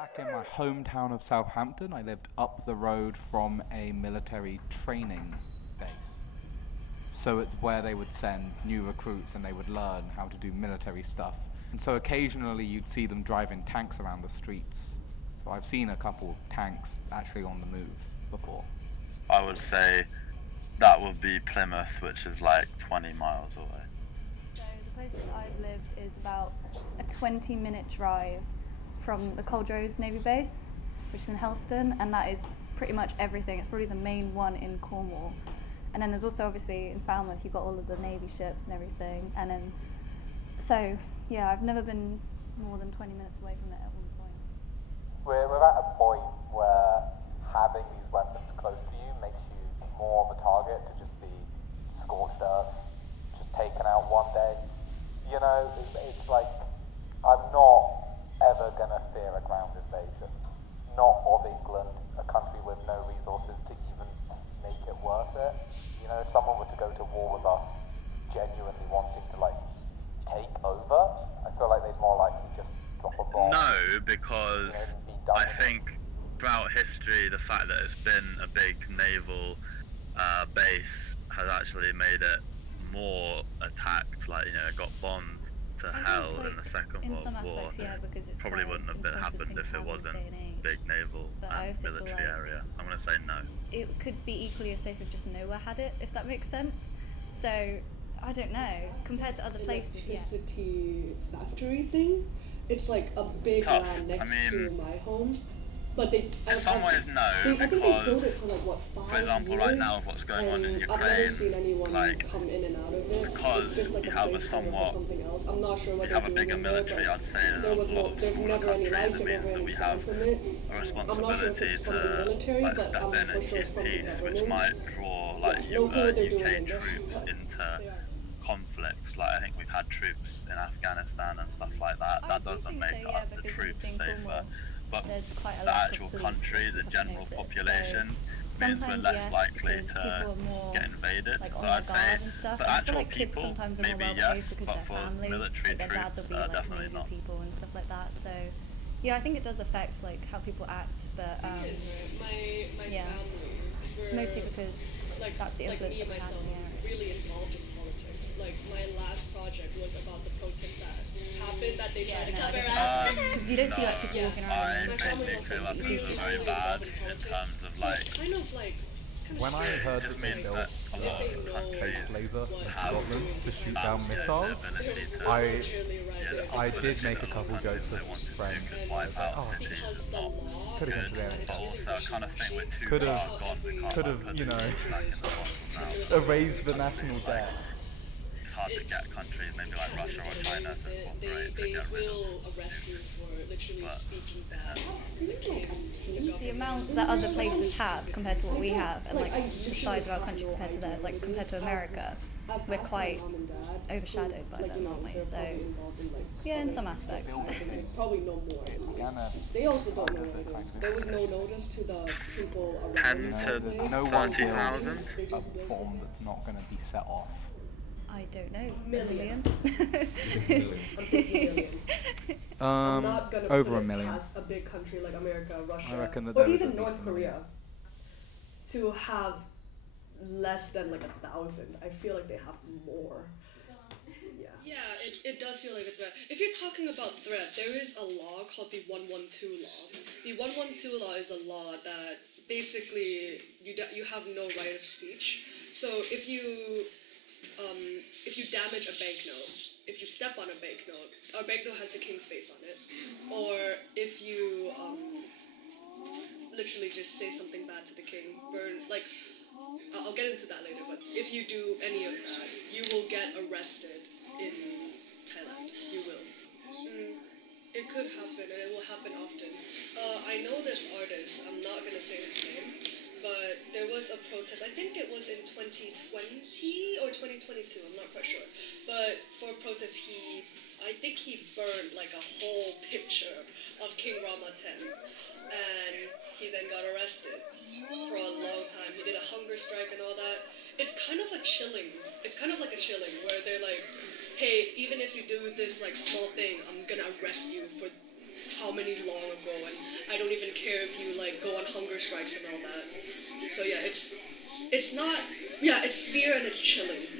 Back in my hometown of Southampton, I lived up the road from a military training base. So it's where they would send new recruits and they would learn how to do military stuff. And so occasionally you'd see them driving tanks around the streets. So I've seen a couple tanks actually on the move before. I would say that would be Plymouth, which is like 20 miles away. So the closest I've lived is about a 20-minute drive from the Culdrose Navy Base, which is in Helston, and that is pretty much everything. It's probably the main one in Cornwall. And then there's also obviously in Falmouth you've got all of the Navy ships and everything. And then, so yeah, I've never been more than 20 minutes away from it at one point. We're at a point where having these weapons close to you makes you more of a target to just be scorched earth, just taken out one day. You know, it's like, I'm not ever gonna fear a ground invasion. Not of England, a country with no resources to even make it worth it. You know, if someone were to go to war with us, genuinely wanting to like take over, I feel like they'd more likely just drop a bomb. No, because Be done I with it. think throughout history, the fact that it's been a big naval base has actually made it more attacked. Like, you know, it got bombed to I think, hell like, in the Second in World some War. aspects, yeah, because it's Probably quite wouldn't have been important happened thing if to it have in this wasn't day and age. big naval But I and also feel military like area. I'm gonna say no. it could be equally as safe if just nowhere had it, if that makes sense. So I don't know. Compared to other places, yeah. Electricity factory thing. It's like a big Tough. land next I mean, to my home, but they. In some ways, no, I think they built because, it for like what 5 for example, years, right now with what's going on in and I've never seen Ukraine, anyone like, come in and out of it. because It's just like you a have a placeholder for somewhat, something else. I'm not sure what we they're have a doing bigger in there, military, but I'd say, than there was a lot no, of there's smaller never any countries. lights It or means never that any we sound have from it. a I'm not sure if responsibility it's from the to military, like but step I'm in for and sure it's keep from the peace, which government. might draw like No clue what they're UK doing in there, troops but into they are. conflicts. Like, I think we've had troops in Afghanistan and stuff like that. I That do doesn't think so, make yeah, the because troops obviously in safer. Cornwall But there's quite a the lack actual of police, country, if the you've general noticed. population, So means we're sometimes less yes, likely because to people are more get invaded. like on So their I'd say guard and stuff. for And I feel actual like kids people, sometimes are more maybe well yes, behaved because but their for family, military like their dads will troops, be like definitely Navy not. people and stuff like that. So yeah, I think it does affect like how people act, but Thing is, right, my yeah. family were mostly because like that's the influence me and that we have myself in the area. really involved in politics. Like my last project was about the protest that happened that they tried to cover up. Because you don't see like people Yeah. walking I around. My family basically also weapons really are very involved bad in in politics. terms of So like, it's kind of like it's kind of When I scary. heard it that just they means built that a If lot they of know a space countries laser what in it's Scotland doing, to shoot have down the missiles, ability to I literally right yeah, there. the I They did could make a population couple of jokes countries they with want to friends. just I wipe was like, out oh, cities because is the not law Could've good. been today. and it's But really also I kind of think we're too Could've- far gone. We can't could've, like, put you the know, troops back in the bottom now. erased the national debt. It's hard to get countries, maybe like Russia or China, to cooperate to they get rid of will arrest you for literally But, speaking bad. The amount that other places have compared to what we have, and like the size of our country compared to theirs, like compared to America, we're quite overshadowed by them, aren't we? So yeah, in some aspects. Probably no more. Ghana, They also don't know what it is. There was no notice to the people around. 10 to the place. no one 30,000? builds a bomb that's not going to be set off. I don't know. Million. Million? I'm thinking million. I'm not gonna Over put a it million. past a big country like America, Russia, I reckon that or there is even at least North a million. Korea to have less than like 1,000. I feel like they have more. Yeah, it does feel like a threat. If you're talking about threat, there is a law called the 112 law. The 112 law is a law that basically you have no right of speech. So if you damage a banknote, if you step on a banknote, our banknote has the king's face on it, or if you literally just say something bad to the king, burn, like, I'll get into that later, but if you do any of that, you will get arrested in Thailand. You will. It could happen, and it will happen often. I know this artist, I'm not gonna say his name, but there was a protest, I think it was in 2020 or 2022, I'm not quite sure. But for a protest, I think he burned like a whole picture of King Rama X. And he then got arrested for a long time. He did a hunger strike and all that. It's kind of like a chilling where they're like, hey, even if you do this like small thing, I'm gonna arrest you for how many long ago, and I don't even care if you like go on hunger strikes and all that. So yeah, it's not, yeah, it's fear and it's chilling.